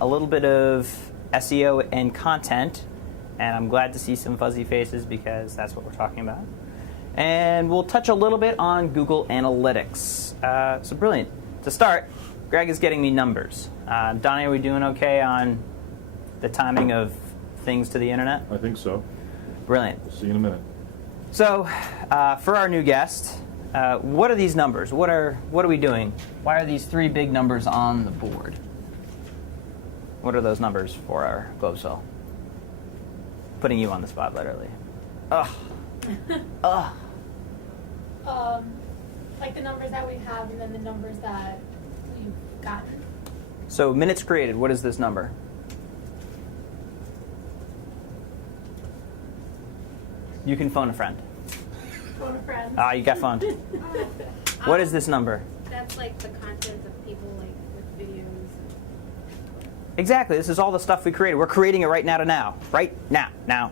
a little bit of SEO and content, and I'm glad to see some fuzzy faces because that's what we're talking about. And we'll touch a little bit on Google Analytics. So brilliant. To start, Greg is getting me numbers. Donnie, are we doing okay on the timing of things to the internet? I think so. Brilliant. We'll see you in a minute. So, for our new guest, what are these numbers? What are we doing? Why are these three big numbers on the board? What are those numbers for our Globesville? Putting you on the spot, literally. Ugh. Ugh. Like the numbers that we have and then the numbers that we've gotten. So minutes created, what is this number? You can phone a friend. Phone a friend. Ah, you got phoned. What is this number? That's like the content of people like with videos. Exactly. This is all the stuff we created. We're creating it right now to now. Right now. Now.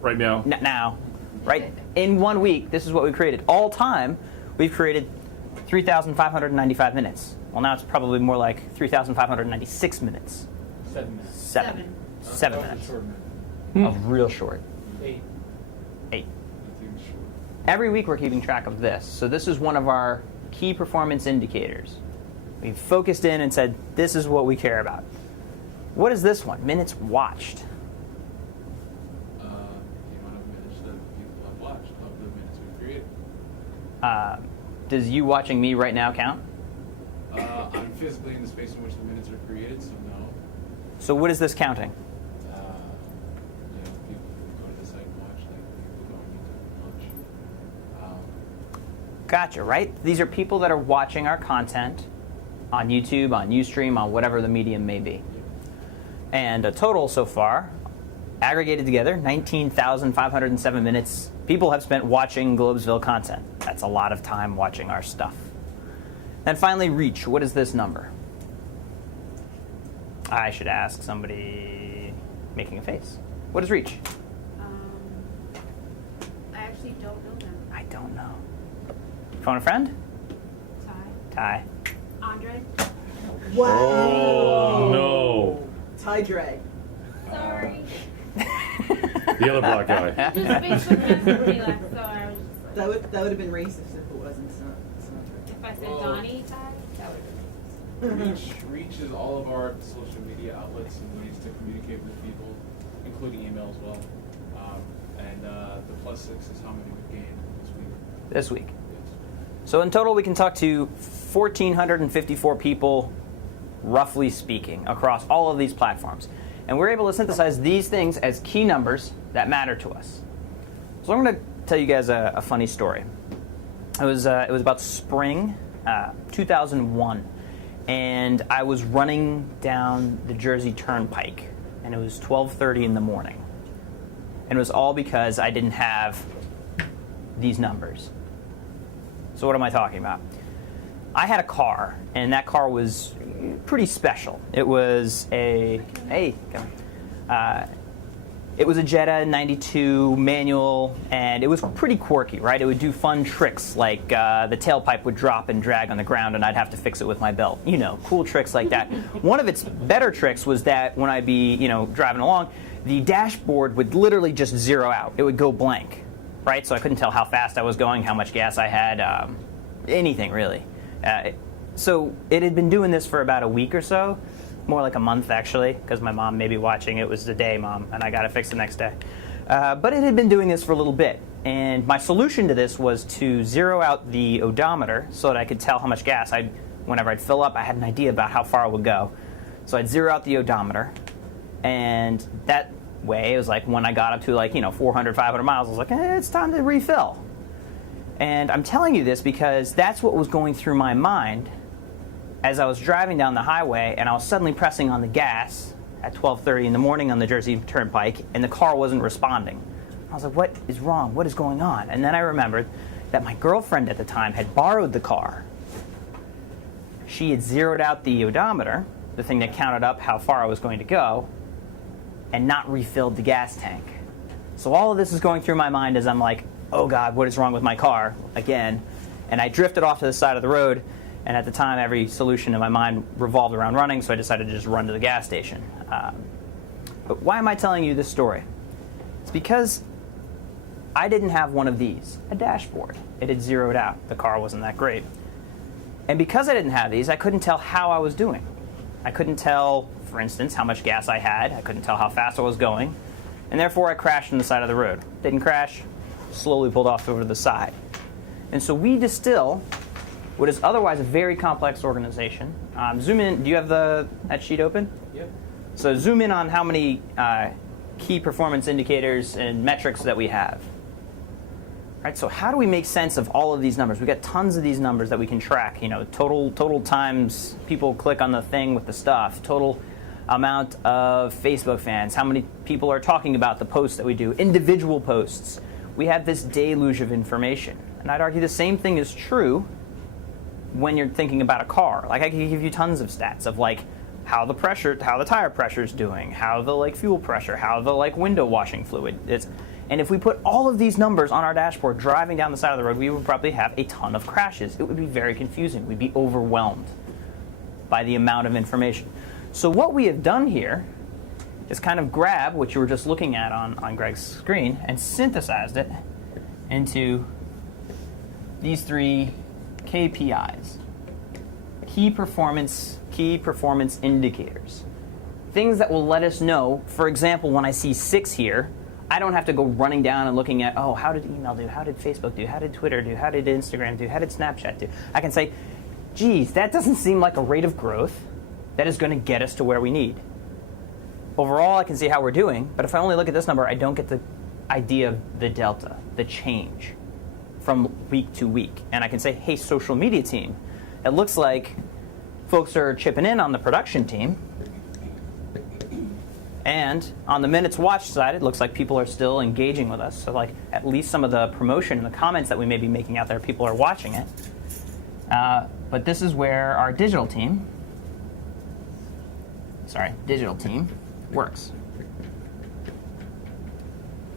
Right now. Now. Right? In 1 week, this is what we created. All time, we've created 3,595 minutes. Well, now it's probably more like 3,596 minutes. 7 minutes. Seven minutes. Short minute. Oh, real short. 8. 8. That's even short. Every week we're keeping track of this. So this is one of our key performance indicators. We've focused in and said, this is what we care about. What is this one? Minutes watched. The amount of minutes that people have watched of the minutes we created. Does you watching me right now count? I'm physically in the space in which the minutes are created, so no. So what is this counting? People who go to the site and watch, like people going into lunch. Gotcha, right? These are people that are watching our content on YouTube, on Ustream, on whatever the medium may be. And a total so far, aggregated together, 19,507 minutes people have spent watching Globesville content. That's a lot of time watching our stuff. And finally, reach. What is this number? I should ask somebody making a face. What is reach? I actually don't know them. I don't know. Phone a friend? Ty. Andre? Wow. Oh, no. Tie drag. Sorry. The other black guy. Just Facebook messaged me last, so I was just like, That would have been racist if it wasn't. It's not if I said Well- Donnie Ty, that would have been Reach is all of our social media outlets and ways to communicate with people, including email as well. And the +6 is how many we've gained this week. This week. Yes. So in total, we can talk to 1,454 people, roughly speaking, across all of these platforms. And we're able to synthesize these things as key numbers that matter to us. So I'm going to tell you guys a funny story. It was about spring 2001, and I was running down the Jersey Turnpike, and it was 12:30 in the morning. And it was all because I didn't have these numbers. So what am I talking about? I had a car, and that car was pretty special. It was a it was a Jetta 92 manual, and it was pretty quirky, right? It would do fun tricks, like the tailpipe would drop and drag on the ground, and I'd have to fix it with my belt. You know, cool tricks like that. One of its better tricks was that when I'd be, driving along, the dashboard would literally just zero out. It would go blank, right? So I couldn't tell how fast I was going, how much gas I had, anything really. So it had been doing this for about a week or so, more like a month actually, because my mom may be watching. It was the day, Mom, and I got it fixed the next day. But it had been doing this for a little bit, and my solution to this was to zero out the odometer so that I could tell how much gas whenever I'd fill up, I had an idea about how far I would go. So I'd zero out the odometer, and that way it was like when I got up to 400, 500 miles, I was like, it's time to refill. And I'm telling you this because that's what was going through my mind as I was driving down the highway, and I was suddenly pressing on the gas at 12:30 in the morning on the Jersey Turnpike, and the car wasn't responding. I was like, what is wrong? What is going on? And then I remembered that my girlfriend at the time had borrowed the car. She had zeroed out the odometer, the thing that counted up how far I was going to go, and not refilled the gas tank. So all of this is going through my mind as I'm like, oh God, what is wrong with my car? Again. And I drifted off to the side of the road, And at the time, every solution in my mind revolved around running, so I decided to just run to the gas station. But why am I telling you this story? It's because I didn't have one of these, a dashboard. It had zeroed out. The car wasn't that great. And because I didn't have these, I couldn't tell how I was doing. I couldn't tell, for instance, how much gas I had. I couldn't tell how fast I was going. And therefore, I crashed on the side of the road. Didn't crash, slowly pulled off over to the side. And so we distill what is otherwise a very complex organization. Zoom in. Do you have that sheet open? Yep. So zoom in on how many key performance indicators and metrics that we have. Right, so how do we make sense of all of these numbers? We've got tons of these numbers that we can track. Total times people click on the thing with the stuff, total amount of Facebook fans, how many people are talking about the posts that we do, individual posts. We have this deluge of information. And I'd argue the same thing is true when you're thinking about a car. Like, I can give you tons of stats of how the tire pressure is doing, how the fuel pressure, how the window washing fluid is. And if we put all of these numbers on our dashboard driving down the side of the road, we would probably have a ton of crashes. It would be very confusing. We'd be overwhelmed by the amount of information. So what we have done here is kind of grab what you were just looking at on Greg's screen and synthesized it into these 3 KPIs, key performance indicators. Things that will let us know, for example, when I see 6 here, I don't have to go running down and looking at, how did email do? How did Facebook do? How did Twitter do? How did Instagram do? How did Snapchat do? I can say, geez, that doesn't seem like a rate of growth that is going to get us to where we need. Overall, I can see how we're doing, but if I only look at this number, I don't get the idea of the delta, the change from week to week. And I can say, hey, social media team, it looks like folks are chipping in on the production team. And on the minutes watched side, it looks like people are still engaging with us. So at least some of the promotion and the comments that we may be making out there, people are watching it. But this is where our digital team works.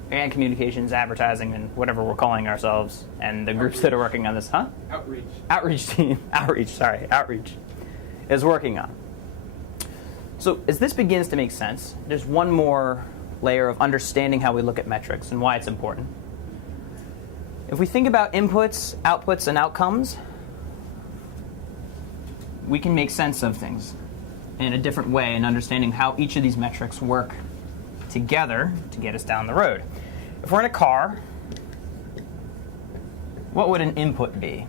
And communications, advertising, and whatever we're calling ourselves, and the groups that are working on this, Outreach team, outreach is working on. So as this begins to make sense, there's one more layer of understanding how we look at metrics and why it's important. If we think about inputs, outputs, and outcomes, we can make sense of things in a different way and understanding how each of these metrics work together to get us down the road. If we're in a car, what would an input be?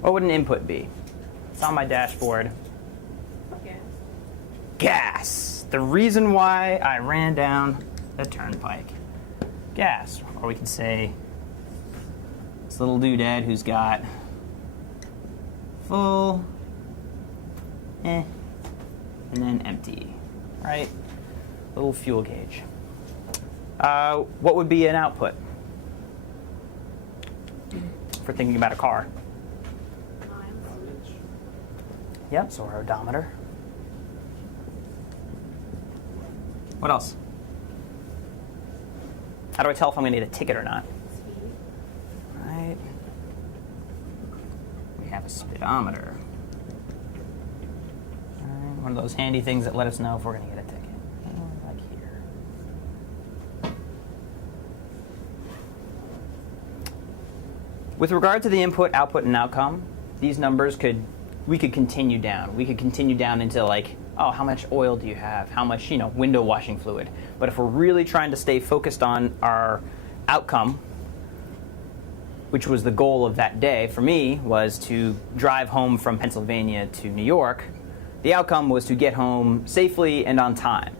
What would an input be? It's on my dashboard. Gas. The reason why I ran down the turnpike. Gas. Or we could say this little doodad who's got full, and then empty, right? Little fuel gauge. What would be an output for thinking about a car? Yep, so our odometer. What else? How do I tell if I'm going to get a ticket or not? Right. We have a speedometer. Right. One of those handy things that let us know if we're going to get a ticket. Like here. With regard to the input, output, and outcome, these numbers we could continue down. We could continue down into how much oil do you have? How much, window washing fluid? But if we're really trying to stay focused on our outcome, which was the goal of that day for me, was to drive home from Pennsylvania to New York, the outcome was to get home safely and on time.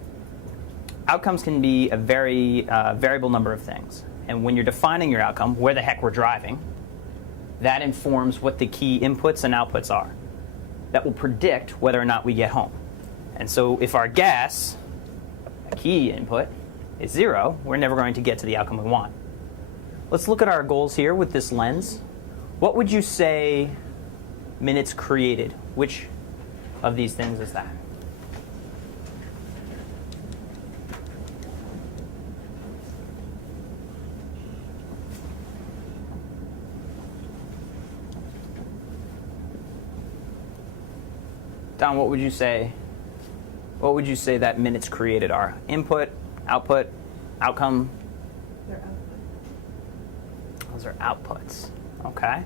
Outcomes can be a very variable number of things. And when you're defining your outcome, where the heck we're driving, that informs what the key inputs and outputs are. That will predict whether or not we get home. And so if our gas, a key input, is 0, we're never going to get to the outcome we want. Let's look at our goals here with this lens. What would you say minutes created? Which of these things is that? Don, what would you say? What would you say that minutes created are? Input, output, outcome. They're output. Those are outputs. Okay.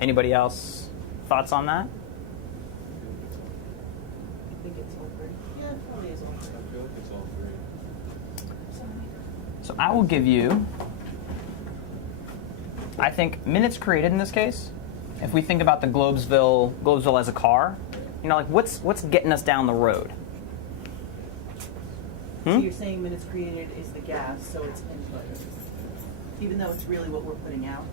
Anybody else thoughts on that? I think it's all three. Yeah, it probably is all three. I feel like it's all three. So I will give you, I think, minutes created in this case. If we think about the Globesville as a car, you know, like what's getting us down the road? So you're saying minutes created is the gas, so it's input, even though it's really what we're putting out.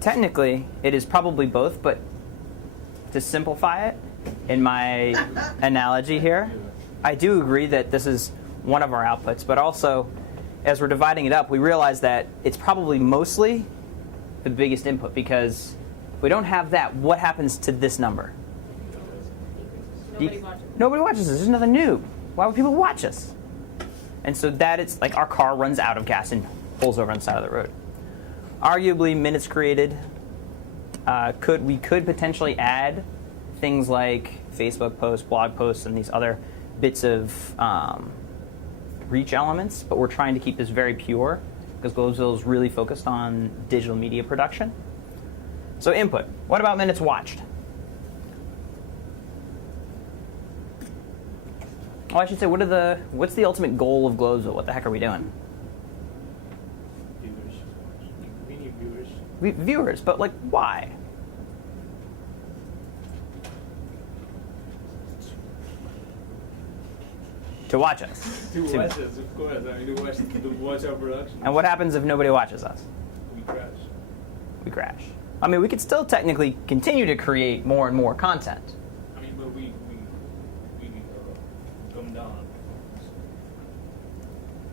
Technically, it is probably both, but to simplify it, in my analogy here, I do agree that this is one of our outputs, but also, as we're dividing it up, we realize that it's probably mostly the biggest input, because if we don't have that, what happens to this number? Nobody watches. Nobody watches us. There's nothing new. Why would people watch us? And so that it's like our car runs out of gas and pulls over on the side of the road. Arguably, minutes created, we could potentially add things like Facebook posts, blog posts, and these other bits of reach elements, but we're trying to keep this very pure because Globesville is really focused on digital media production. So input. What about minutes watched? Oh, I should say, what's the ultimate goal of Globesville? What the heck are we doing? Viewers. We need viewers. Viewers, but like why? To watch us. To watch us, of course. I mean, to watch our production. And what happens if nobody watches us? We crash. We crash. I mean, we could still technically continue to create more and more content. I mean, but we come down.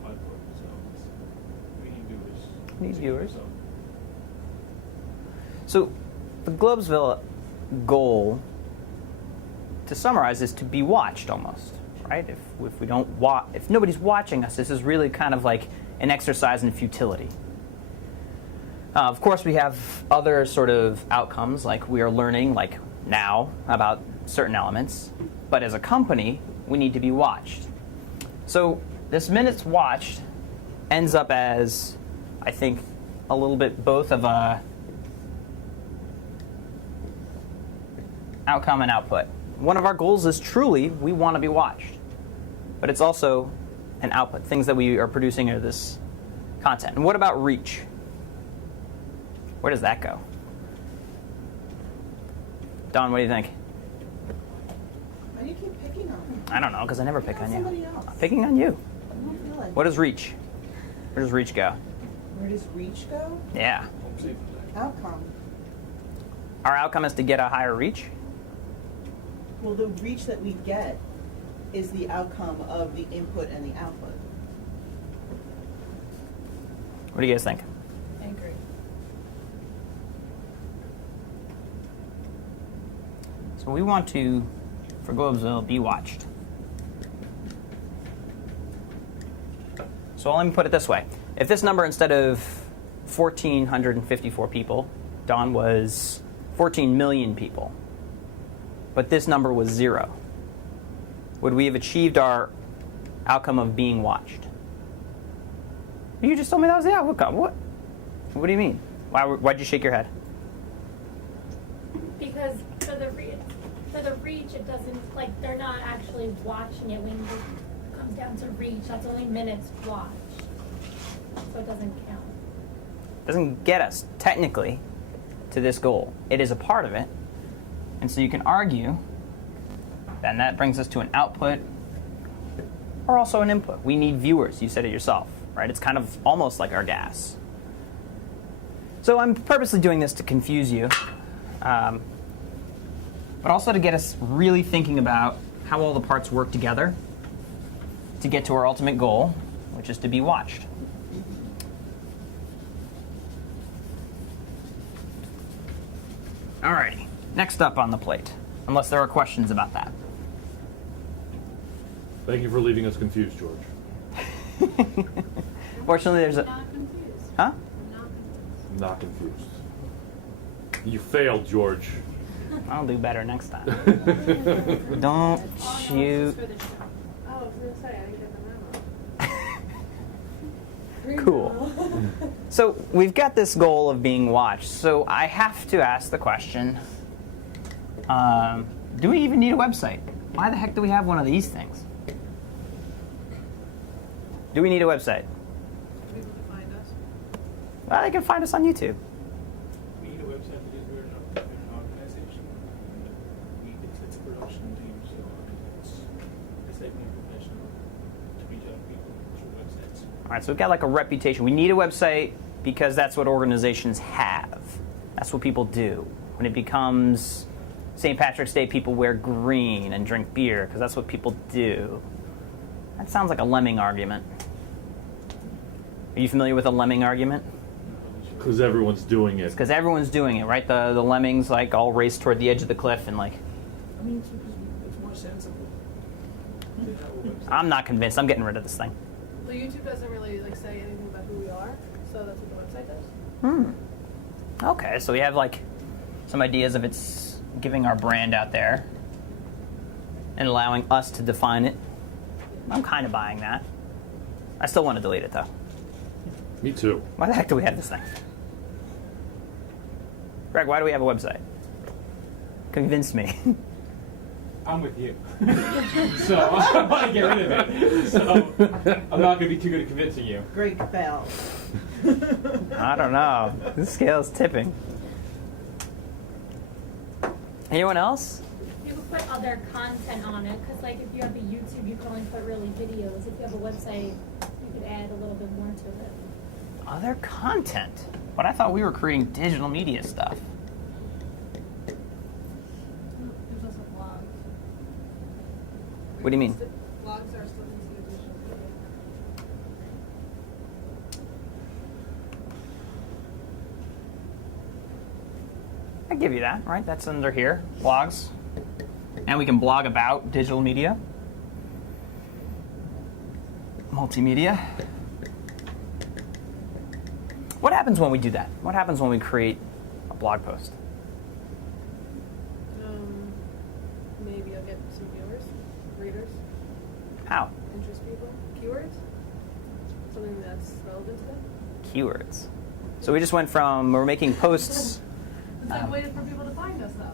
Output, so we need viewers. We need viewers. So the Globesville goal, to summarize, is to be watched almost, right? If we don't if nobody's watching us, this is really kind of like an exercise in futility. Of course, we have other sort of outcomes, like we are learning, like now, about certain elements. But as a company, we need to be watched. So this minutes watched ends up as, I think, a little bit both of a outcome and output. One of our goals is truly we want to be watched, but it's also an output, things that we are producing are this content. And what about reach? Where does that go? Don, what do you think? Why do you keep picking on me? I don't know, because I never pick on you. Somebody else. I'm picking on you. I don't feel like What is reach? Where does reach go? Where does reach go? Yeah. Outcome. Our outcome is to get a higher reach. Well, the reach that we get is the outcome of the input and the output. What do you guys think? I agree. So we want to, for Globesville, be watched. So let me put it this way. If this number, instead of 1,454 people, Don, was 14 million people, but this number was 0, would we have achieved our outcome of being watched? You just told me that was the outcome. What? What do you mean? Why'd you shake your head? Because for the reach, it doesn't, like, they're not actually watching it when it comes down to reach. That's only minutes watched. So it doesn't count. Doesn't get us technically to this goal. It is a part of it. And so you can argue, and that brings us to an output or also an input. We need viewers. You said it yourself, right? It's kind of almost like our gas. So I'm purposely doing this to confuse you, but also to get us really thinking about how all the parts work together to get to our ultimate goal, which is to be watched. Alrighty, next up on the plate, unless there are questions about that. Thank you for leaving us confused, George. Fortunately, there's a... Not confused. Huh? Not confused. Not confused. You failed, George. I'll do better next time. Don't Oh, no, it's shoot. just for the show. Oh, I was gonna say, I didn't get the memo. Cool. So we've got this goal of being watched. So I have to ask the question, do we even need a website? Why the heck do we have one of these things? Do we need a website? For people to find us. Well, they can find us on YouTube. We need a website because we're an organization. It's a production team, so it's like more professional to reach out to people through websites. All right, so we've got like a reputation. We need a website because that's what organizations have. That's what people do. When it becomes St. Patrick's Day, people wear green and drink beer because that's what people do. That sounds like a lemming argument. Are you familiar with a lemming argument? Because everyone's doing it. Because everyone's doing it, right? The lemmings like all race toward the edge of the cliff and like, I mean, it's because it's more sensible. to have a website. I'm not convinced. I'm getting rid of this thing. Well, YouTube doesn't really like say anything about who we are, so that's what the website does. Okay, so we have like some ideas of its giving our brand out there and allowing us to define it. I'm kind of buying that. I still want to delete it though. Me too. Why the heck do we have this thing? Greg, why do we have a website? Convince me. I'm with you. So I want to get rid of it. So I'm not going to be too good at convincing you. Great Bell. I don't know. The scale's tipping. Anyone else? You could put other content on it, because like if you have a YouTube, you can only put really videos. If you have a website, you could add a little bit more to it. Other content. But I thought we were creating digital media stuff. There's also blogs. What do you mean? Blogs are still considered digital media. I give you that, right? That's under here, blogs. And we can blog about digital media, multimedia. What happens when we do that? What happens when we create a blog post? Maybe I'll get some viewers, readers, How? interest people, keywords, something that's relevant to them. Keywords. So we just went from we're making posts, It's like a way for people to find us, though.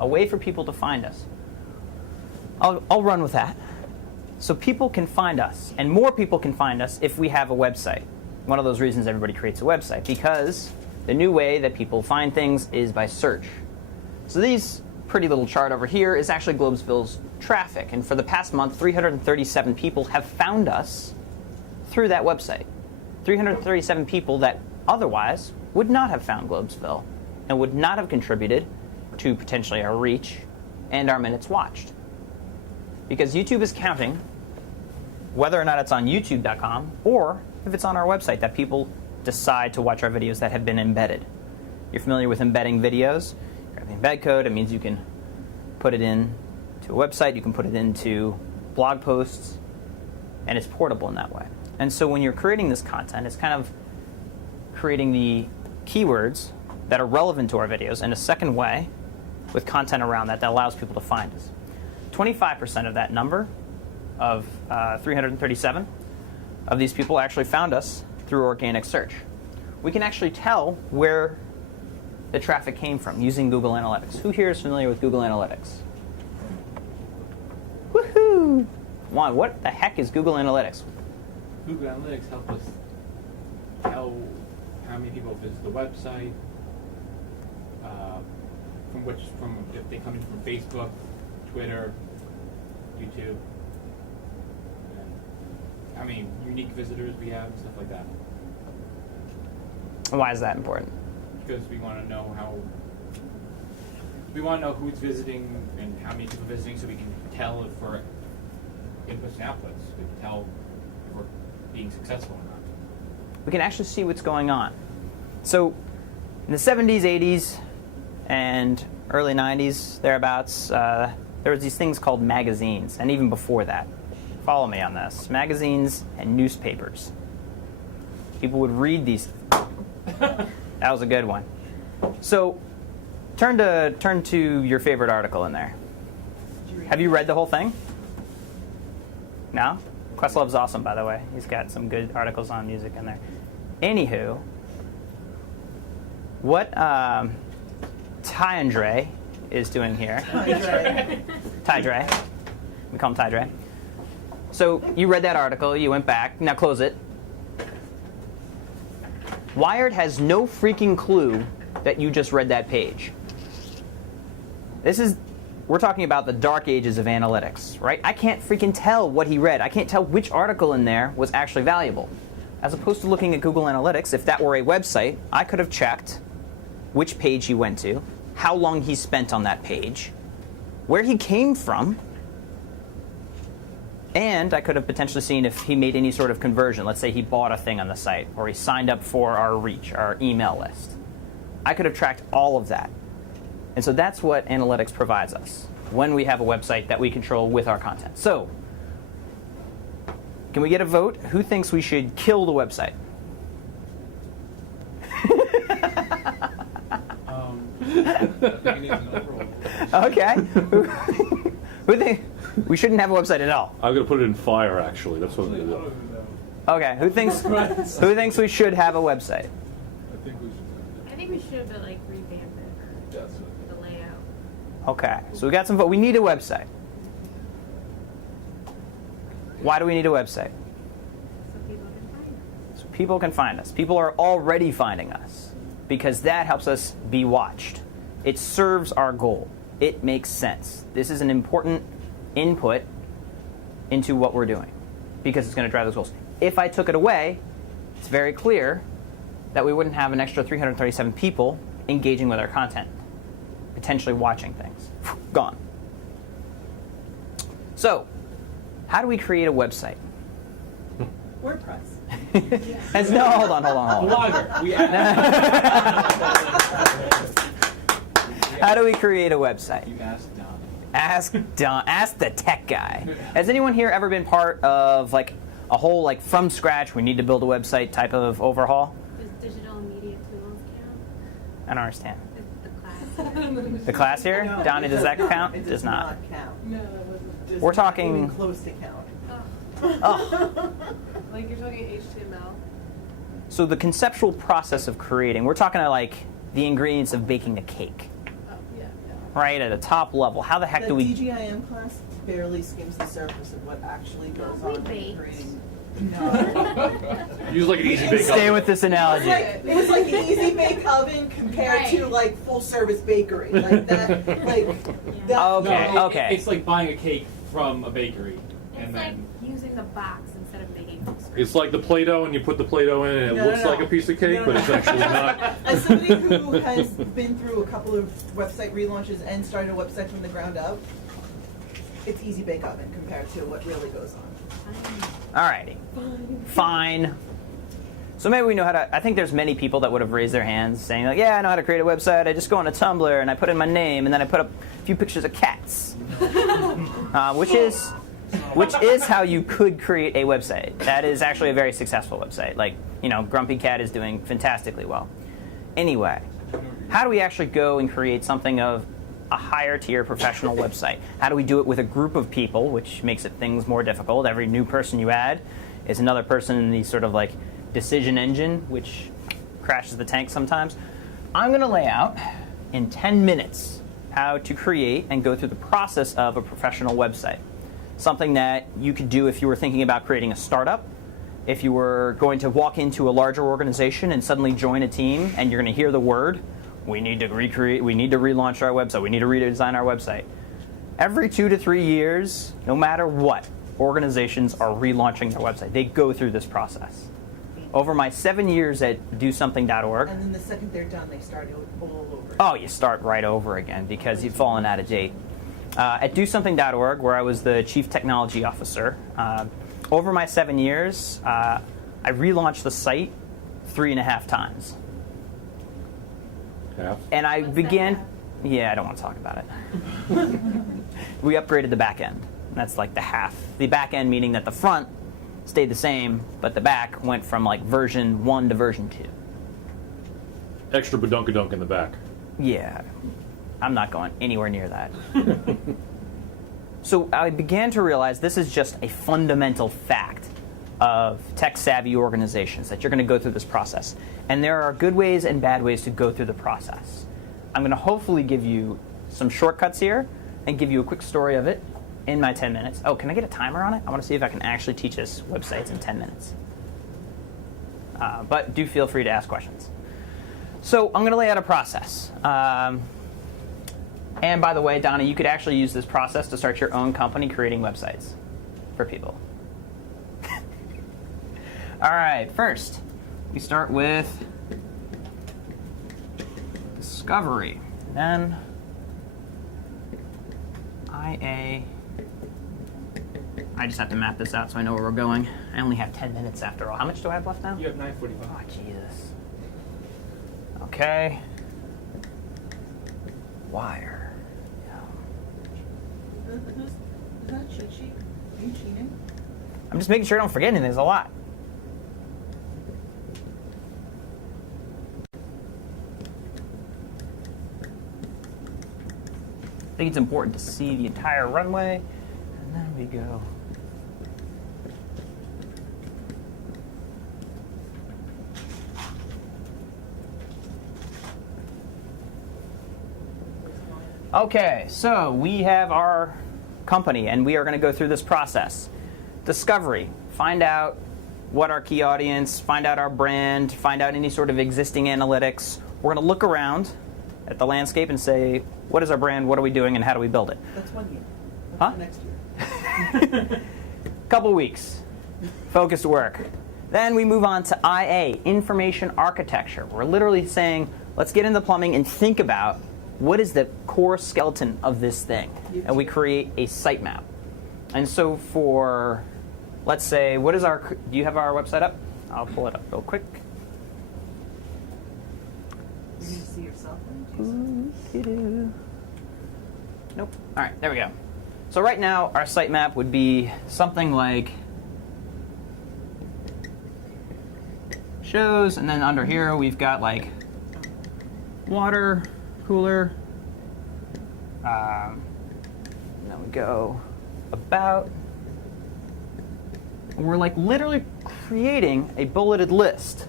a way for people to find us. I'll run with that. So people can find us, and more people can find us if we have a website. One of those reasons everybody creates a website, because the new way that people find things is by search. So these pretty little chart over here is actually Globesville's traffic, and for the past month, 337 people have found us through that website. 337 people that otherwise would not have found Globesville and would not have contributed to potentially our reach and our minutes watched. Because YouTube is counting whether or not it's on youtube.com or if it's on our website that people decide to watch our videos that have been embedded. You're familiar with embedding videos? You have the embed code. It means you can put it in to a website, you can put it into blog posts, and it's portable in that way. And so when you're creating this content, it's kind of creating the keywords that are relevant to our videos in a second way with content around that allows people to find us. 25% of that number of 337 of these people actually found us through organic search. We can actually tell where the traffic came from using Google Analytics. Who here is familiar with Google Analytics? Woohoo! Juan, what the heck is Google Analytics? Google Analytics help us tell how many people visit the website, from if they come in from Facebook, Twitter, YouTube, and how many unique visitors we have, and stuff like that. Why is that important? Because we want to know who's visiting and how many people are visiting, so we can tell if we're inputs and outputs. We can tell if we're being successful or not. We can actually see what's going on. So in the 70s, 80s, and early 90s, thereabouts, there was these things called magazines, and even before that. Follow me on this. Magazines and newspapers. People would read these. That was a good one. So turn to your favorite article in there. Have you read the whole thing? No? Questlove's awesome, by the way. He's got some good articles on music in there. Anywho, what Tyandre is doing here. Tydre. We call him Tydre. So you read that article, you went back, now close it. Wired has no freaking clue that you just read that page. We're talking about the dark ages of analytics, right? I can't freaking tell what he read. I can't tell which article in there was actually valuable. As opposed to looking at Google Analytics, if that were a website, I could have checked which page he went to, how long he spent on that page, where he came from, and I could have potentially seen if he made any sort of conversion. Let's say he bought a thing on the site, or he signed up for our reach, our email list. I could have tracked all of that. And so that's what analytics provides us when we have a website that we control with our content. So, can we get a vote? Who thinks we should kill the website? Okay. Who think we shouldn't have a website at all? I'm gonna put it in fire. Actually, that's what I'm gonna do. Okay. Who thinks we should have a website? I think we should, but like revamp it or the layout. Okay. So we got some vote. We need a website. Why do we need a website? So people can find us. So people can find us. People are already finding us because that helps us be watched. It serves our goal. It makes sense. This is an important input into what we're doing because it's going to drive those goals. If I took it away, it's very clear that we wouldn't have an extra 337 people engaging with our content, potentially watching things. Gone. So, how do we create a website? WordPress. No, hold on. Blogger. We How do we create a website? You asked Don. Ask Don. Ask the tech guy. Has anyone here ever been part of like a whole like from scratch? We need to build a website type of overhaul. Does digital media tools count? I don't understand. The class. The class here, No, Donnie, does that count? It Does not. count. No, it wasn't. Does We're not talking- even close to count. Oh. Like you're talking HTML. So the conceptual process of creating, we're talking like the ingredients of baking a cake, Oh, yeah. right? At a top level. How the heck The do we? DGIM class barely skims the surface of what actually goes We on baked. in creating. No. Use like an easy bake Stay oven. with this It analogy. was like an easy bake oven compared to Right. like full service bakery. Like that. Like that. Okay. No, Okay. It's like buying a cake from a bakery, It's and like then using the box instead of making from scratch. It's like the Play-Doh, and you put the Play-Doh in, and it No, looks no. like a piece of cake, No, but no. it's actually not. As somebody who has been through a couple of website relaunches and started a website from the ground up, it's easy bake oven compared to what really goes on. Alrighty. Fine. So maybe we know how to. I think there's many people that would have raised their hands saying like, yeah, I know how to create a website. I just go on a Tumblr and I put in my name and then I put up a few pictures of cats, which is how you could create a website. That is actually a very successful website. Like, Grumpy Cat is doing fantastically well. Anyway, how do we actually go and create something of a higher tier professional website? How do we do it with a group of people, which makes it things more difficult? Every new person you add is another person in the sort of like decision engine, which crashes the tank sometimes. I'm going to lay out in 10 minutes how to create and go through the process of a professional website. Something that you could do if you were thinking about creating a startup, if you were going to walk into a larger organization and suddenly join a team and you're going to hear the word, we need to recreate, we need to relaunch our website, we need to redesign our website. Every 2 to 3 years, no matter what, organizations are relaunching their website. They go through this process. Over my 7 years at DoSomething.org, And then the second they're done, they start all over. oh, you start right over again because you've fallen out of date. At DoSomething.org, where I was the chief technology officer, over my 7 years, I relaunched the site 3.5 times. Half. And I What's began. that? Yeah, I don't want to talk about it. We upgraded the back end. That's like the half. The back end meaning that the front stayed the same, but the back went from like version 1 to version 2. Extra badunkadunk in the back. Yeah. I'm not going anywhere near that. So I began to realize this is just a fundamental fact of tech-savvy organizations, that you're going to go through this process. And there are good ways and bad ways to go through the process. I'm going to hopefully give you some shortcuts here and give you a quick story of it in my 10 minutes. Oh, can I get a timer on it? I want to see if I can actually teach us websites in 10 minutes. But do feel free to ask questions. So I'm going to lay out a process. And by the way, Donna, you could actually use this process to start your own company creating websites for people. All right, first, we start with discovery. Then IA. I just have to map this out so I know where we're going. I only have 10 minutes after all. How much do I have left now? You have 9:45. Oh, Jesus. Okay. Wire. Is that a cheat sheet? Are you cheating? I'm just making sure I don't forget anything. There's a lot. I think it's important to see the entire runway. And then we go. Okay, so we have our company, and we are going to go through this process. Discovery, find out what our key audience, find out our brand, find out any sort of existing analytics. We're going to look around at the landscape and say, what is our brand, what are we doing, and how do we build it? That's 1 year. That's Huh? for next year. Couple weeks, focused work. Then we move on to IA, information architecture. We're literally saying, let's get into plumbing and think about what is the core skeleton of this thing? And we create a sitemap. And so for, let's say, what is our, do you have our website up? I'll pull it up real quick. You're going to see yourself in Jason. Nope. All right, there we go. So right now, our sitemap would be something like shows, and then under here, we've got like water cooler. And then we go about. And we're like literally creating a bulleted list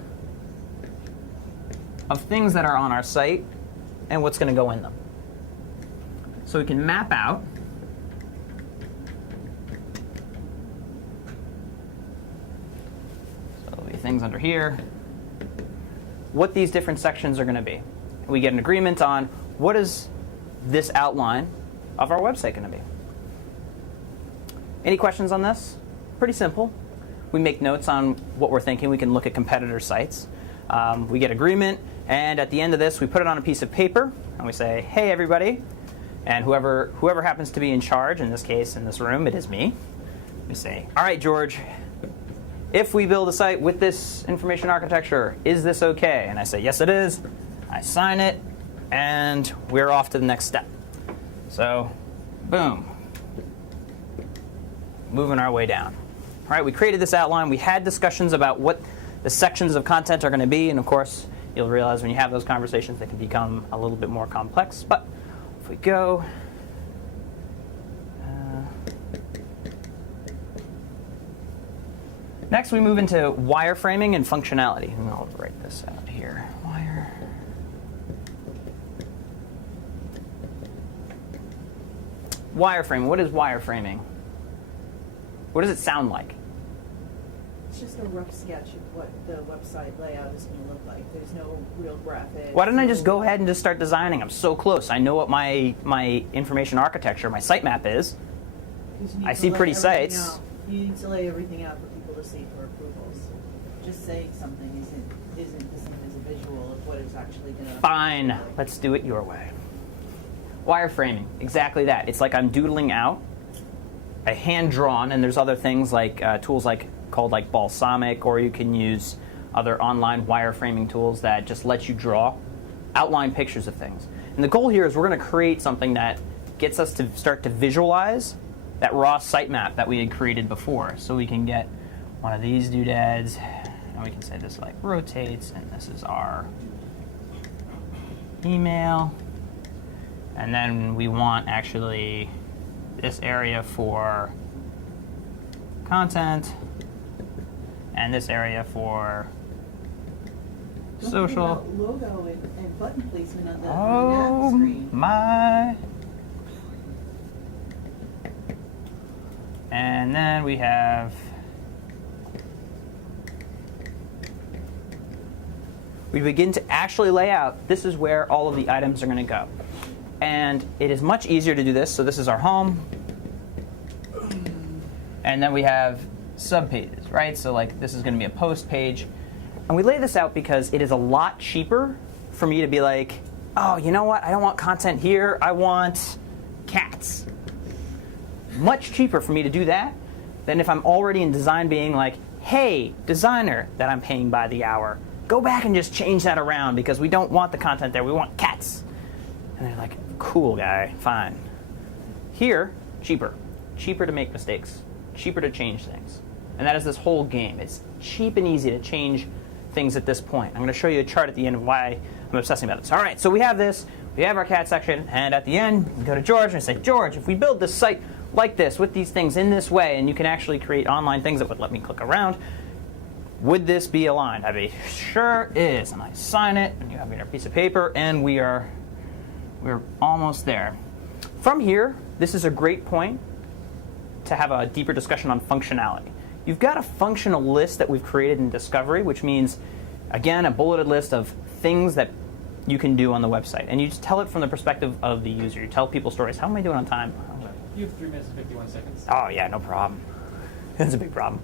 of things that are on our site and what's going to go in them. So we can map out so there'll be things under here, what these different sections are going to be. We get an agreement on what is this outline of our website going to be. Any questions on this? Pretty simple. We make notes on what we're thinking. We can look at competitor sites. We get agreement, and at the end of this, we put it on a piece of paper, and we say, hey, everybody, and whoever happens to be in charge, in this case, in this room, it is me. We say, all right, George, if we build a site with this information architecture, is this okay? And I say, yes, it is. I sign it, and we're off to the next step. So, boom. Moving our way down. All right, we created this outline. We had discussions about what the sections of content are going to be, and of course, you'll realize when you have those conversations, they can become a little bit more complex. But if we go, next we move into wireframing and functionality. And I'll write this out here. Wireframing. What is wireframing? What does it sound like? It's just a rough sketch of what the website layout is going to look like. There's no real graphics. Why didn't I just go ahead and just start designing? I'm so close. I know what my information architecture, my sitemap is. 'Cause you need I to see lay pretty everything sites. out. You need to lay everything out for people to see for approvals. Just saying something isn't the same as a visual of what it's actually going to. Fine. Let's do it your way. Wireframing. Exactly that. It's like I'm doodling out a hand-drawn, and there's other things like tools called Balsamic, or you can use other online wireframing tools that just let you draw outline pictures of things. And the goal here is we're going to create something that gets us to start to visualize that raw sitemap that we had created before. So we can get one of these doodads, and we can say this rotates, and this is our email. And then we want actually this area for content and this area for Don't social. forget about logo and button placement on the Oh screen. my. And then we have we begin to actually lay out, this is where all of the items are going to go. And it is much easier to do this. So this is our home. And then we have subpages, right? So like this is going to be a post page. And we lay this out because it is a lot cheaper for me to be like, oh, you know what? I don't want content here. I want cats. Much cheaper for me to do that than if I'm already in design being like, hey, designer that I'm paying by the hour, go back and just change that around because we don't want the content there. We want cats. And they're like, cool, guy, fine. Here, cheaper. Cheaper to make mistakes. Cheaper to change things. And that is this whole game. It's cheap and easy to change things at this point. I'm going to show you a chart at the end of why I'm obsessing about this. All right, so we have this. We have our cat section. And at the end, we go to George and I say, George, if we build this site like this, with these things in this way, and you can actually create online things that would let me click around, would this be aligned? I'd be, sure is. And I sign it, and you have your piece of paper, and we're almost there. From here, this is a great point to have a deeper discussion on functionality. You've got a functional list that we've created in Discovery, which means, again, a bulleted list of things that you can do on the website. And you just tell it from the perspective of the user. You tell people stories. How am I doing on time? You have 3 minutes and 51 seconds. Oh, yeah, no problem. That's a big problem.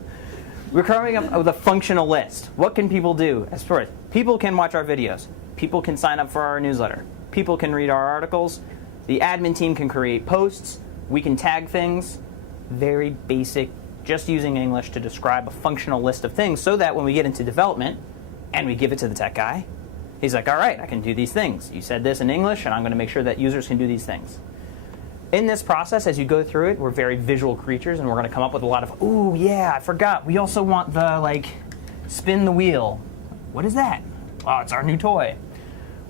We're coming up with a functional list. What can people do? As far as people can watch our videos. People can sign up for our newsletter. People can read our articles. The admin team can create posts. We can tag things. Very basic, just using English to describe a functional list of things so that when we get into development and we give it to the tech guy, he's like, all right, I can do these things. You said this in English, and I'm going to make sure that users can do these things. In this process, as you go through it, we're very visual creatures, and we're going to come up with a lot of, ooh, yeah, I forgot. We also want the, like, spin the wheel. What is that? Oh, it's our new toy.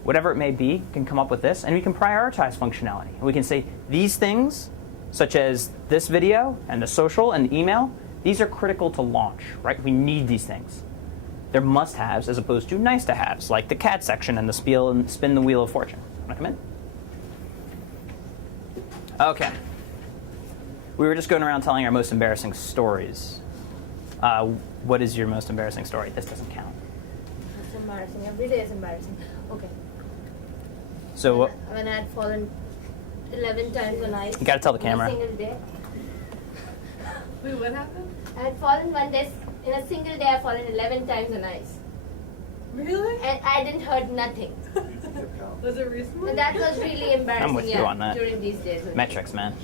Whatever it may be, we can come up with this, and we can prioritize functionality. And we can say, these things, such as this video and the social and the email, these are critical to launch, right? We need these things. They're must-haves as opposed to nice-to-haves, like the cat section and the spiel and spin the wheel of fortune. Want to come in? Okay. We were just going around telling our most embarrassing stories. What is your most embarrassing story? This doesn't count. It's embarrassing. Every day is embarrassing. Okay. So When I had fallen 11 times on ice. You gotta tell the camera. In a single day. Wait, what happened? I had fallen one day. In a single day, I've fallen 11 times on ice. Really? And I didn't hurt nothing. Was it recently? And that was really embarrassing. I'm with you on that. During these days. metrics, man.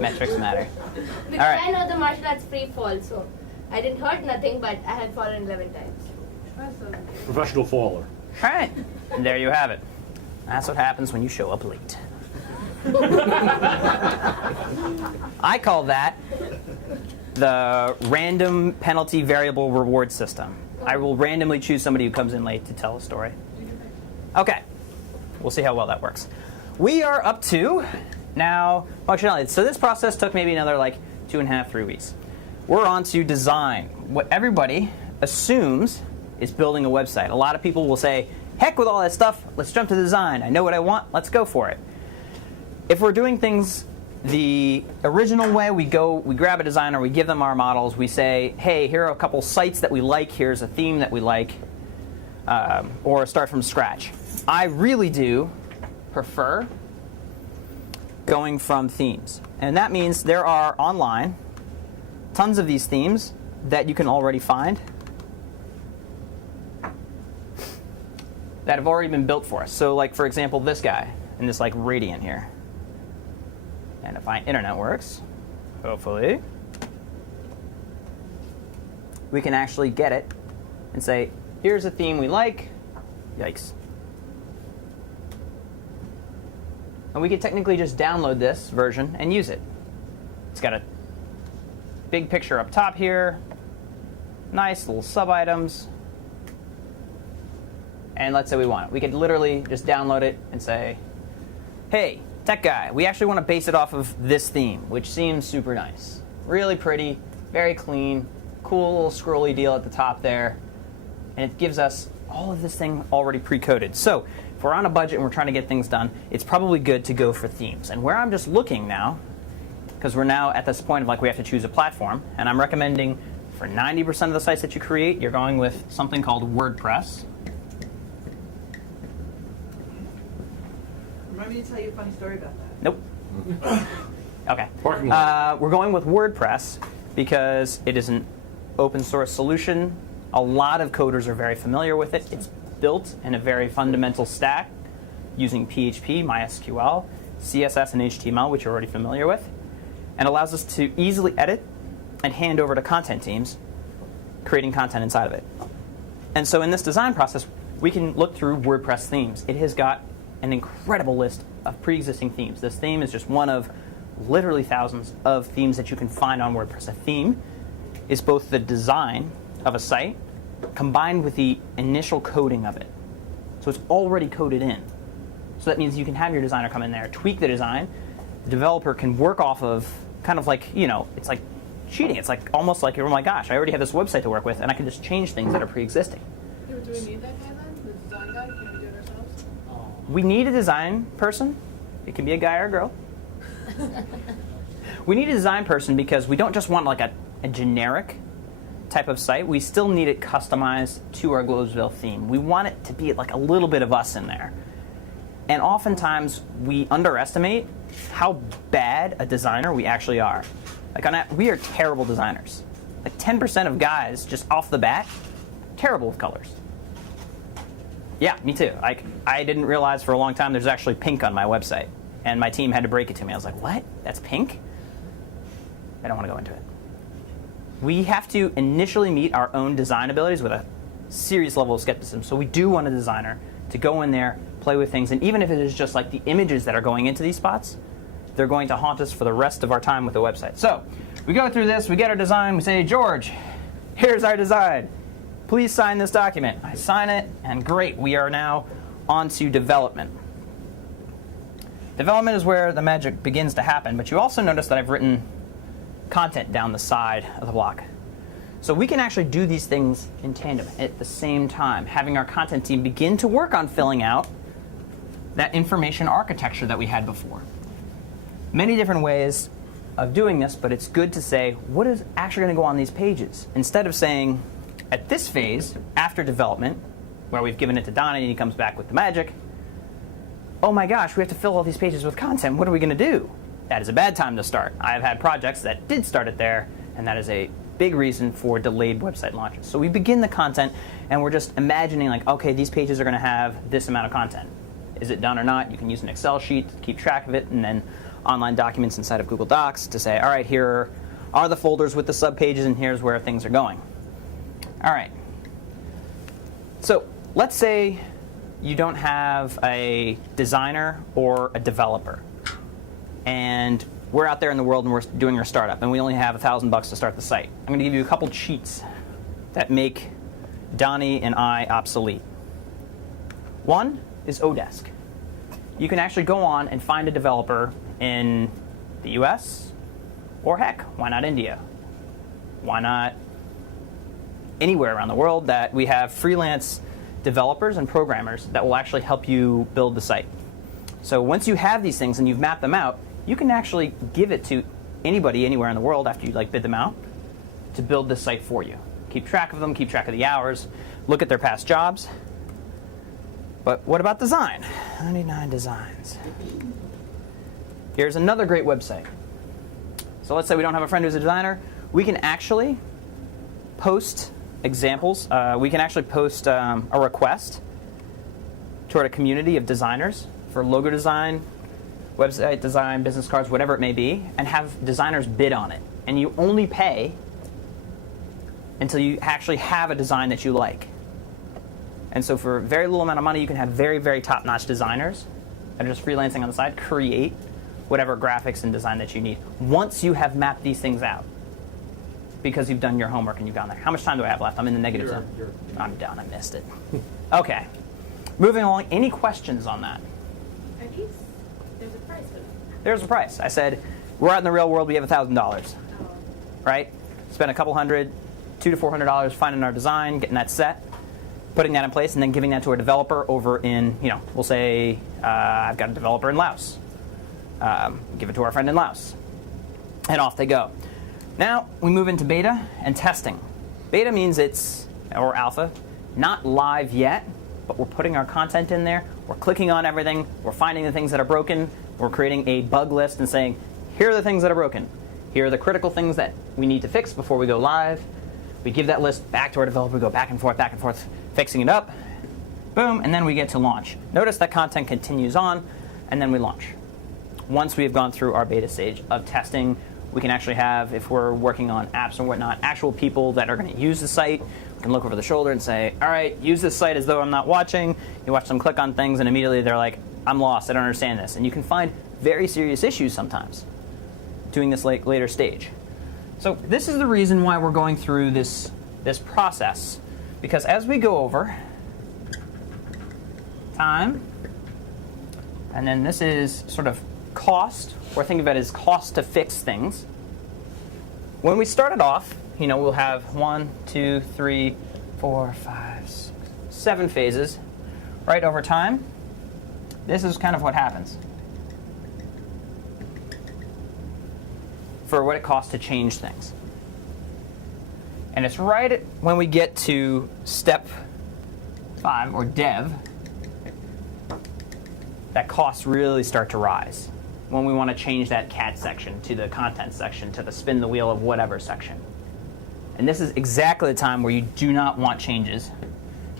Metrics matter. Because All right. I know the martial arts free fall, so I didn't hurt nothing, but I had fallen 11 times. Awesome. Professional faller. All right. And there you have it. That's what happens when you show up late. I call that the random penalty variable reward system. I will randomly choose somebody who comes in late to tell a story. Okay. We'll see how well that works. We are up to now functionality. So this process took maybe another like 2.5, 3 weeks. We're on to design. What everybody assumes is building a website. A lot of people will say, heck with all that stuff, let's jump to design. I know what I want, let's go for it. If we're doing things the original way, we grab a designer, we give them our models, we say, hey, here are a couple sites that we like, here's a theme that we like, or start from scratch. I really do prefer going from themes. And that means there are online tons of these themes that you can already find that have already been built for us. So like, for example, this guy and this like radiant here. And if my internet works, hopefully, we can actually get it and say, here's a theme we like. Yikes. And we could technically just download this version and use it. It's got a big picture up top here, nice little sub-items. And let's say we want it. We could literally just download it and say, hey, Tech guy. We actually want to base it off of this theme, which seems super nice. Really pretty, very clean, cool little scrolly deal at the top there. And it gives us all of this thing already pre-coded. So if we're on a budget and we're trying to get things done, it's probably good to go for themes. And where I'm just looking now, because we're now at this point of like we have to choose a platform, and I'm recommending for 90% of the sites that you create, you're going with something called WordPress. Remind me to tell you a funny story about that. Nope. Okay. Parking lot. We're going with WordPress because it is an open source solution. A lot of coders are very familiar with it. It's built in a very fundamental stack using PHP, MySQL, CSS, and HTML, which you're already familiar with, and allows us to easily edit and hand over to content teams, creating content inside of it. And so in this design process, we can look through WordPress themes. It has got an incredible list of pre-existing themes. This theme is just one of literally thousands of themes that you can find on WordPress. A theme is both the design of a site combined with the initial coding of it. So it's already coded in. So that means you can have your designer come in there, tweak the design. The developer can work off of kind of like, it's like cheating. It's like almost like, oh my gosh, I already have this website to work with, and I can just change things that are pre-existing. Do we need that guy then? The design guy? Can we do it ourselves? We need a design person. It can be a guy or a girl. We need a design person because we don't just want like a generic type of site. We still need it customized to our Globesville theme. We want it to be like a little bit of us in there. And oftentimes we underestimate how bad a designer we actually are. We are terrible designers. Like 10% of guys just off the bat, terrible with colors. Yeah, me too. I didn't realize for a long time there's actually pink on my website. And my team had to break it to me. I was like, what? That's pink? I don't want to go into it. We have to initially meet our own design abilities with a serious level of skepticism. So we do want a designer to go in there, play with things, and even if it is just like the images that are going into these spots, they're going to haunt us for the rest of our time with the website. So we go through this, we get our design, we say, George, here's our design. Please sign this document. I sign it, and great, we are now on to development. Development is where the magic begins to happen, but you also notice that I've written content down the side of the block. So we can actually do these things in tandem at the same time, having our content team begin to work on filling out that information architecture that we had before. Many different ways of doing this, but it's good to say, what is actually going to go on these pages? Instead of saying, at this phase, after development, where we've given it to Donnie and he comes back with the magic, oh my gosh, we have to fill all these pages with content. What are we going to do? That is a bad time to start. I've had projects that did start it there, and that is a big reason for delayed website launches. So we begin the content, and we're just imagining like, okay, these pages are going to have this amount of content. Is it done or not? You can use an Excel sheet to keep track of it, and then online documents inside of Google Docs to say, all right, here are the folders with the subpages, and here's where things are going. All right. So let's say you don't have a designer or a developer, and we're out there in the world and we're doing our startup, and we only have $1,000 to start the site. I'm going to give you a couple cheats that make Donnie and I obsolete. One is Odesk. You can actually go on and find a developer in the US, or heck, why not India? Why not anywhere around the world that we have freelance developers and programmers that will actually help you build the site. So once you have these things and you've mapped them out, you can actually give it to anybody anywhere in the world after you bid them out to build this site for you. Keep track of them, keep track of the hours, look at their past jobs. But what about design? 99 designs. Here's another great website. So let's say we don't have a friend who's a designer. We can actually post examples. We can actually post a request toward a community of designers for logo design, website design, business cards, whatever it may be, and have designers bid on it. And you only pay until you actually have a design that you like. And so for a very little amount of money, you can have very, very top-notch designers that are just freelancing on the side, create whatever graphics and design that you need once you have mapped these things out, because you've done your homework and you've gone there. How much time do I have left? I'm in the negative zone. I'm done. I missed it. Okay. Moving along. Any questions on that? Are these there's a price for that. There's a price. I said, we're out in the real world, we have $1,000, Oh. right? Spend a couple hundred, $200 to $400 finding our design, getting that set, putting that in place, and then giving that to a developer over in, we'll say I've got a developer in Laos. Give it to our friend in Laos. And off they go. Now we move into beta and testing. Beta means or alpha, not live yet, but we're putting our content in there, we're clicking on everything, we're finding the things that are broken, we're creating a bug list and saying, here are the things that are broken. Here are the critical things that we need to fix before we go live. We give that list back to our developer, we go back and forth, fixing it up. Boom, and then we get to launch. Notice that content continues on, and then we launch. Once we've gone through our beta stage of testing, we can actually have, if we're working on apps and whatnot, actual people that are going to use the site. We can look over the shoulder and say, all right, use this site as though I'm not watching. You watch them click on things, and immediately they're like, I'm lost, I don't understand this. And you can find very serious issues sometimes doing this later stage. So this is the reason why we're going through this process. Because as we go over time, and then this is sort of cost, or think of it as cost to fix things. When we started off, we'll have 1, 2, 3, 4, 5, 6, 7 phases. Right over time, this is kind of what happens for what it costs to change things. And it's right when we get to step 5, or dev, that costs really start to rise. When we want to change that cat section to the content section, to the spin the wheel of whatever section. And this is exactly the time where you do not want changes,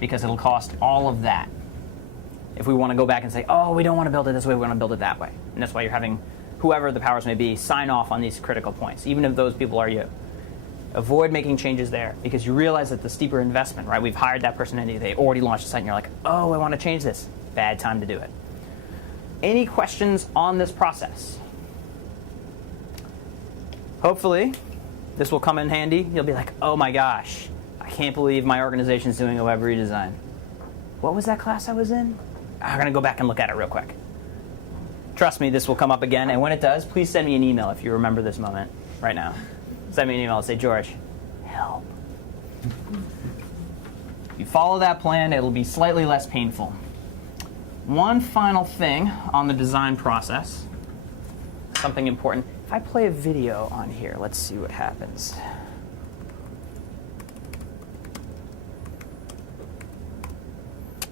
because it'll cost all of that. If we want to go back and say, oh, we don't want to build it this way, we want to build it that way. And that's why you're having whoever the powers may be sign off on these critical points, even if those people are you. Avoid making changes there, because you realize that the steeper investment, right? We've hired that person in, they already launched the site, and you're like, oh, I want to change this. Bad time to do it. Any questions on this process? Hopefully, this will come in handy. You'll be like, oh my gosh, I can't believe my organization's doing a web redesign. What was that class I was in? I'm going to go back and look at it real quick. Trust me, this will come up again, and when it does, please send me an email if you remember this moment right now. Send me an email and say, George, help. If you follow that plan, it'll be slightly less painful. One final thing on the design process, something important. If I play a video on here, let's see what happens.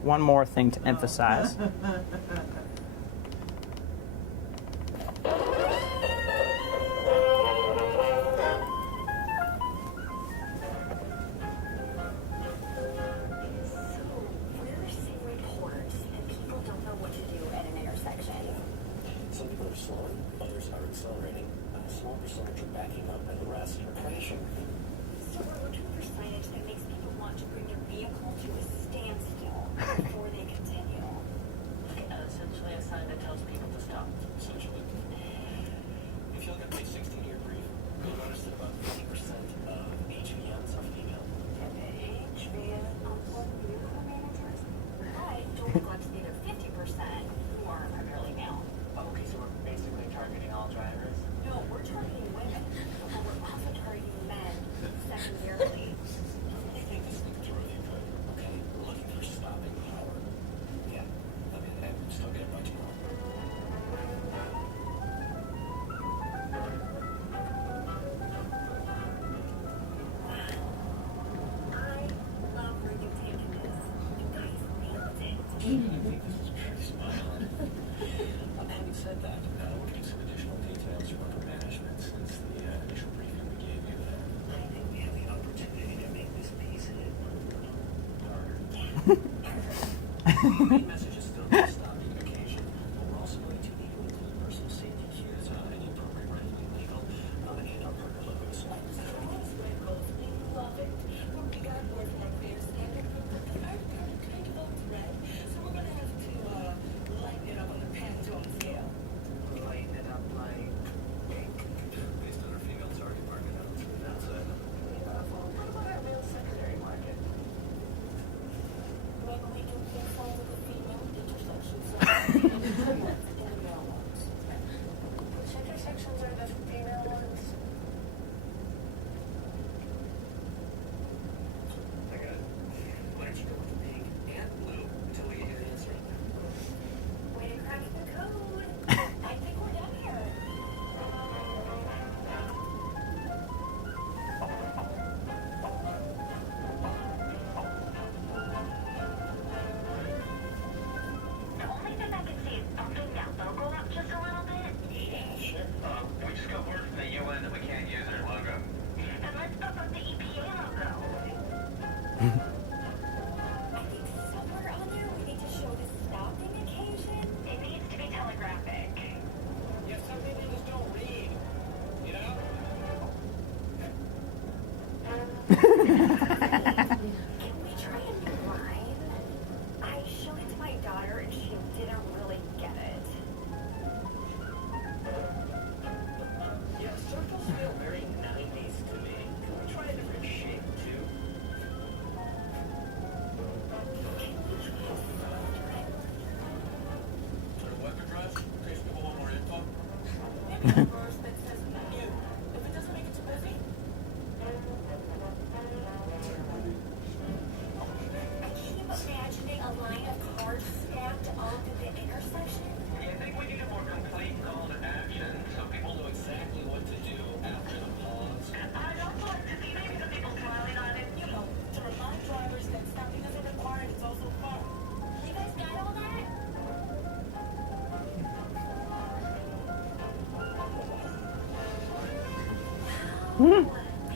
One more thing to emphasize. Having said that, we're getting some additional details from upper management since the initial briefing we gave you. I think we have the opportunity to make this piece a little harder. The main message is still to stop communication, but we're also going to need to include personal safety cues, any appropriate rightfully legal, and our partner logos. Love it. We got more from our creators standing for the kind of thread, so we're gonna have to lighten it up on the Pantone scale. Lighten it up like based on our female target market out through that side. Well, what about our male secondary market? Maybe we can get some of the female verse that says new. If it doesn't make it too busy. I keep imagining a line of cars stacked up at the intersection. I think we need a more complete call to action so people know exactly what to do after the pause. I'd also like to see maybe some people smiling on it, you know, to remind drivers that stopping isn't required, it's also fun. You guys got all that? I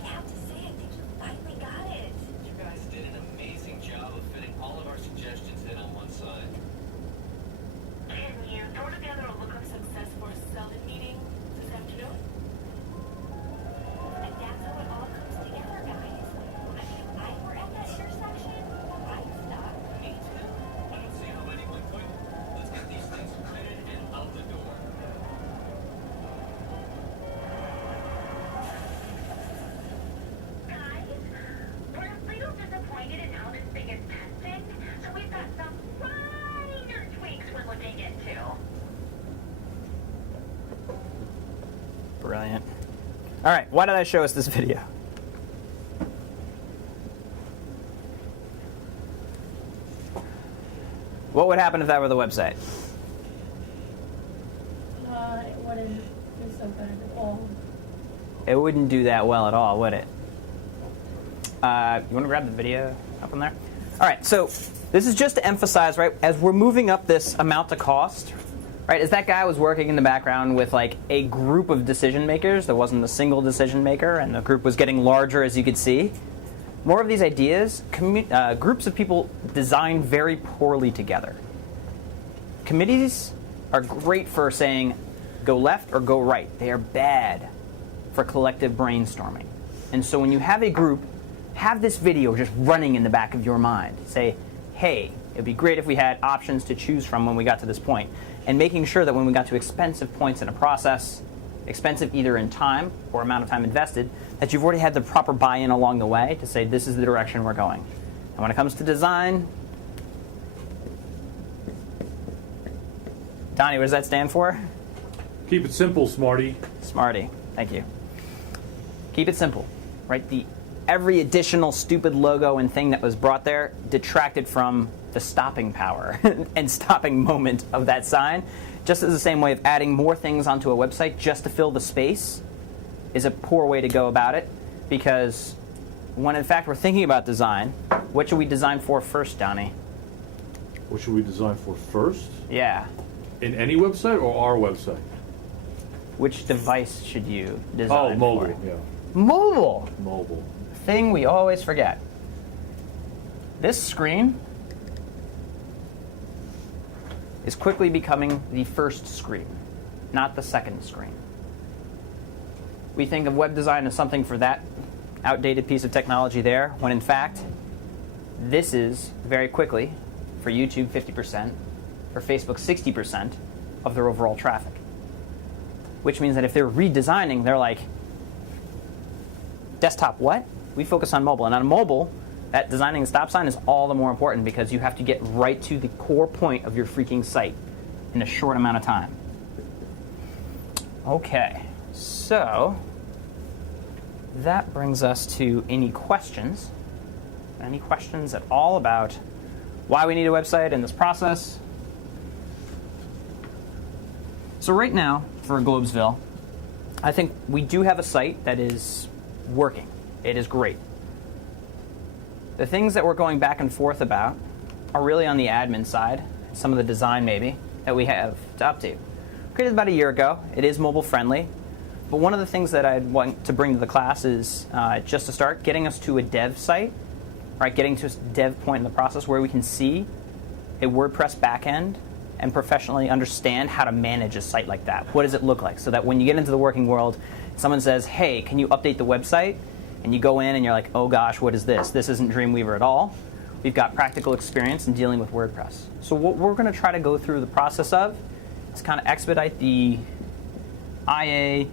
have to say, I think you finally got it. You guys did an amazing job of fitting all of our suggestions in on one side. Can you throw together a look of success for a selling meeting this afternoon? And that's how it all comes together, guys. I mean, if I were at that intersection, I'd stop. Me too. I don't see how anyone could. Let's get these things printed and out the door. Guys, we're a little disappointed in how this thing is testing, so we've got some minor tweaks we're looking into. Brilliant. All right, why did I show us this video? What would happen if that were the website? It wouldn't do so good at all. It wouldn't do that well at all, would it? You want to grab the video up in there? All right, so this is just to emphasize, right, as we're moving up this amount to cost, right, as that guy was working in the background with like a group of decision makers, there wasn't a single decision maker, and the group was getting larger, as you could see. More of these ideas, groups of people design very poorly together. Committees are great for saying go left or go right. They are bad for collective brainstorming. And so when you have a group, have this video just running in the back of your mind. Say, hey, it'd be great if we had options to choose from when we got to this point. And making sure that when we got to expensive points in a process, expensive either in time or amount of time invested, that you've already had the proper buy-in along the way to say this is the direction we're going. And when it comes to design, Donnie, what does that stand for? Keep it simple, Smarty. Smarty, thank you. Keep it simple, right? Every additional stupid logo and thing that was brought there detracted from the stopping power and stopping moment of that sign. Just as the same way of adding more things onto a website just to fill the space is a poor way to go about it, because when in fact we're thinking about design, what should we design for first, Donnie? What should we design for first? Yeah. In any website or our website? Which device should you design Oh, mobile, for? yeah. Mobile! Mobile. Thing we always forget. This screen is quickly becoming the first screen, not the second screen. We think of web design as something for that outdated piece of technology there, when in fact, this is very quickly, for YouTube 50%, for Facebook 60% of their overall traffic. Which means that if they're redesigning, they're like, desktop what? We focus on mobile. And on mobile, that designing a stop sign is all the more important because you have to get right to the core point of your freaking site in a short amount of time. Okay, so that brings us to any questions. Any questions at all about why we need a website in this process? So right now, for Globesville, I think we do have a site that is working. It is great. The things that we're going back and forth about are really on the admin side, some of the design maybe, that we have to update. Created about a year ago. It is mobile friendly. But one of the things that I'd want to bring to the class is, just to start, getting us to a dev site, right? Getting to a dev point in the process where we can see a WordPress backend and professionally understand how to manage a site like that. What does it look like? So that when you get into the working world, someone says, hey, can you update the website? And you go in and you're like, oh gosh, what is this? This isn't Dreamweaver at all. We've got practical experience in dealing with WordPress. So what we're going to try to go through the process of is kind of expedite the IA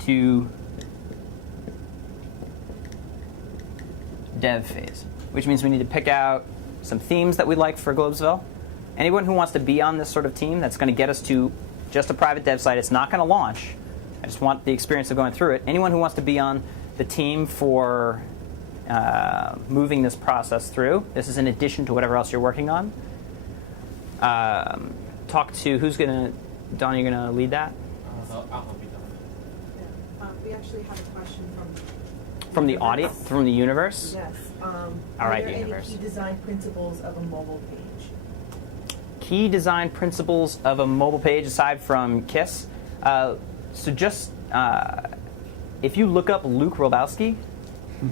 to dev phase, which means we need to pick out some themes that we like for Globesville. Anyone who wants to be on this sort of team that's going to get us to just a private dev site, it's not going to launch, I just want the experience of going through it. Anyone who wants to be on the team for moving this process through, this is in addition to whatever else you're working on. Talk to who's going to, Don, you're going to lead that? I'll be done. We actually have a question From the audience, from the universe? Yes. All Are right, there any universe. key design principles of a mobile page? Key design principles of a mobile page aside from KISS. So just if you look up Luke Robowski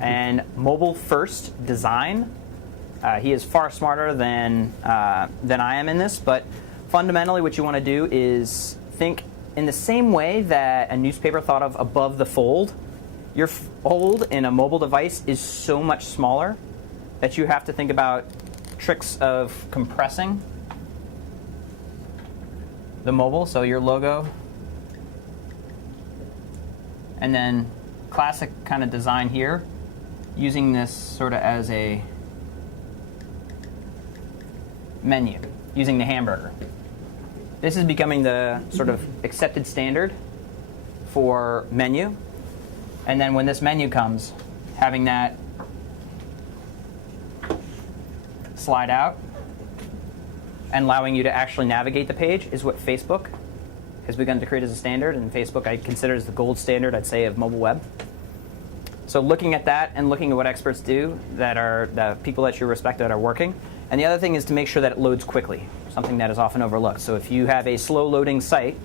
and mobile first design, he is far smarter than I am in this. But fundamentally, what you want to do is think in the same way that a newspaper thought of above the fold. Your fold in a mobile device is so much smaller that you have to think about tricks of compressing the mobile, so your logo, and then classic kind of design here, using this sort of as a menu, using the hamburger. This is becoming the sort of accepted standard for menu. And then when this menu comes, having that slide out and allowing you to actually navigate the page is what Facebook has begun to create as a standard. And Facebook I consider as the gold standard, I'd say, of mobile web. So looking at that and looking at what experts do that are the people that you respect that are working. And the other thing is to make sure that it loads quickly, something that is often overlooked. So if you have a slow loading site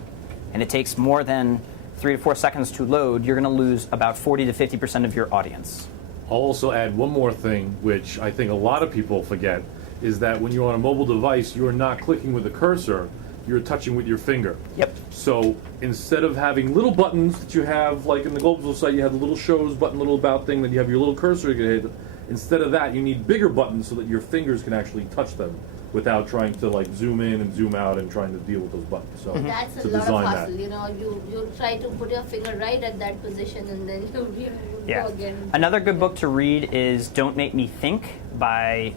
and it takes more than 3 to 4 seconds to load, you're going to lose about 40 to 50% of your audience. I'll also add one more thing, which I think a lot of people forget, is that when you're on a mobile device, you're not clicking with a cursor, you're touching with your finger. Yep. So instead of having little buttons that you have, like in the Globesville site, you have the little shows button, little about thing, then you have your little cursor you can hit. Instead of that, you need bigger buttons so that your fingers can actually touch them without trying to like zoom in and zoom out and trying to deal with those buttons. So That's a to lot of design hustle. that. You know, you try to put your finger right at that position and then you Yeah. go again. Another good book to read is Don't Make Me Think by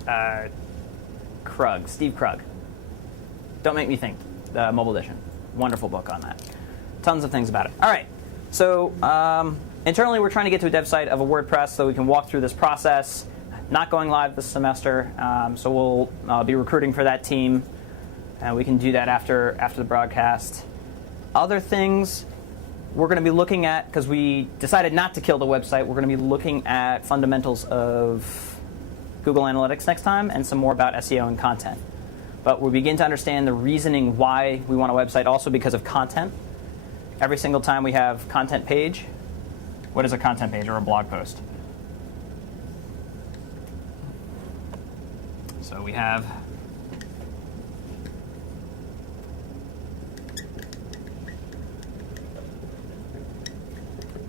Steve Krug. Don't Make Me Think, the mobile edition. Wonderful book on that. Tons of things about it. All right. So internally, we're trying to get to a dev site of a WordPress so we can walk through this process. Not going live this semester, so we'll be recruiting for that team. We can do that after the broadcast. Other things we're going to be looking at, because we decided not to kill the website, we're going to be looking at fundamentals of Google Analytics next time and some more about SEO and content. But we begin to understand the reasoning why we want a website also because of content. Every single time we have content page, what is a content page or a blog post? So we have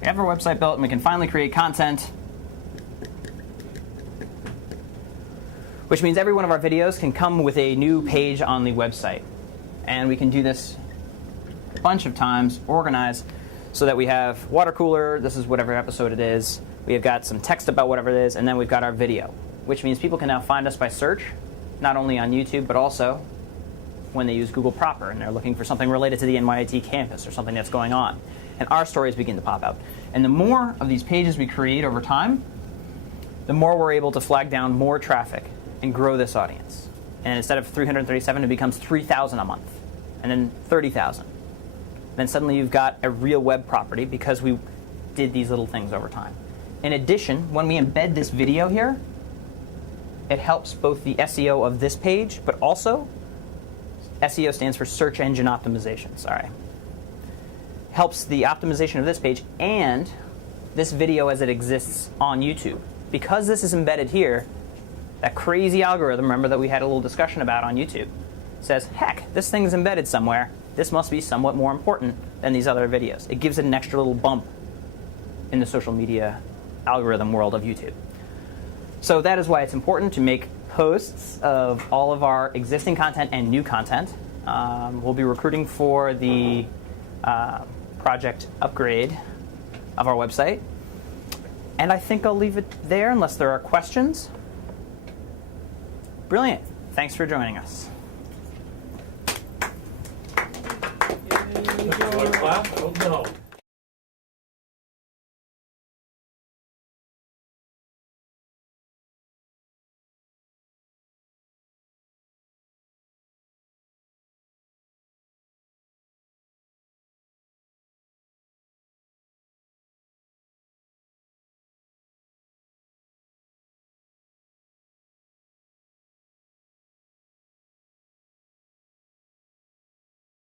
our website built and we can finally create content, which means every one of our videos can come with a new page on the website. And we can do this a bunch of times, organize, so that we have water cooler, this is whatever episode it is, we have got some text about whatever it is, and then we've got our video, which means people can now find us by search, not only on YouTube, but also when they use Google proper and they're looking for something related to the NYIT campus or something that's going on. And our stories begin to pop out. And the more of these pages we create over time, the more we're able to flag down more traffic and grow this audience. And instead of 337, it becomes 3,000 a month, and then 30,000. Then suddenly you've got a real web property because we did these little things over time. In addition, when we embed this video here, it helps both the SEO of this page, but also SEO stands for search engine optimization, sorry. Helps the optimization of this page and this video as it exists on YouTube. Because this is embedded here, that crazy algorithm, remember that we had a little discussion about on YouTube, says, heck, this thing's embedded somewhere. This must be somewhat more important than these other videos. It gives it an extra little bump in the social media algorithm world of YouTube. So that is why it's important to make posts of all of our existing content and new content. We'll be recruiting for the project upgrade of our website. And I think I'll leave it there unless there are questions. Brilliant. Thanks for joining us. Clap? I don't know.